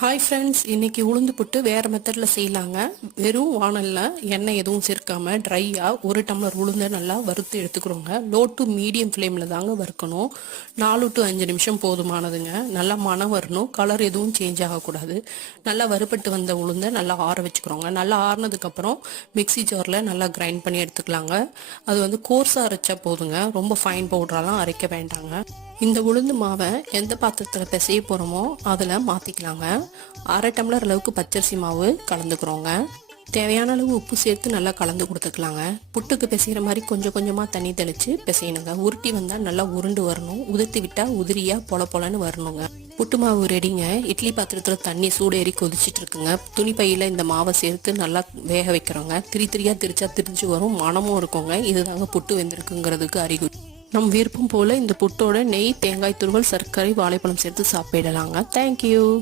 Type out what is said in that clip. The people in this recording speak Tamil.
ஹாய் ஃப்ரெண்ட்ஸ் இன்னைக்கு உளுந்து புட்டு வேறு மெத்தடில் செய்யலாங்க. வெறும் வானலில் எண்ணெய் எதுவும் சேர்க்காமல் ட்ரையாக ஒரு டம்ளர் உளுந்தை நல்லா வறுத்து எடுத்துக்கிறோங்க. லோ டு மீடியம் ஃப்ளேமில் தாங்க வறுக்கணும். நாலு டு அஞ்சு நிமிஷம் போதுமானதுங்க. நல்லா மனம் வரணும். கலர் எதுவும் சேஞ்ச் ஆகக்கூடாது. நல்லா வறுபட்டு வந்த உளுந்தை நல்லா ஆற வச்சுக்கிறோங்க. நல்லா ஆறினதுக்கப்புறம் மிக்ஸி ஜாரில் நல்லா கிரைண்ட் பண்ணி எடுத்துக்கலாங்க. அது வந்து கோர்ஸாக அரைச்சா போதுங்க. ரொம்ப ஃபைன் பவுடரெல்லாம் அரைக்க வேண்டாங்க. இந்த உளுந்து மாவை எந்த பாத்திரத்தில் பிசைய போகிறோமோ அதில் மாற்றிக்கலாங்க அரை டம்ளர் அளவுக்கு பச்சரிசி மாவு கலந்துக்கிறோங்க. தேவையான அளவு உப்பு சேர்த்து நல்லா கலந்து கொடுத்துக்கலாங்க. புட்டுக்கு பிசைகிற மாதிரி கொஞ்சம் கொஞ்சமாக தண்ணி தெளித்து பிசையணுங்க. உருட்டி வந்தால் நல்லா உருண்டு வரணும். உதிர்த்தி விட்டால் உதிரியாக பொல பொலன்னு வரணுங்க. புட்டு மாவு ரெடிங்க இட்லி பாத்திரத்தில் தண்ணி சூடேறி கொதிச்சிட்டு இருக்குங்க. துணி பையில் இந்த மாவை சேர்த்து நல்லா வேக வைக்கிறோங்க. திரி திரியாக திரிச்சா திரிச்சு வரும். மனமும் இருக்குங்க. இதுதாங்க புட்டு வெந்திருக்குங்கிறதுக்கு அறிகுறி. நம் விருப்பம் போல் இந்த புட்டோட நெய் தேங்காய் துருவல் சர்க்கரை வாழைப்பழம் சேர்த்து சாப்பிடலாங்க. தேங்க்யூ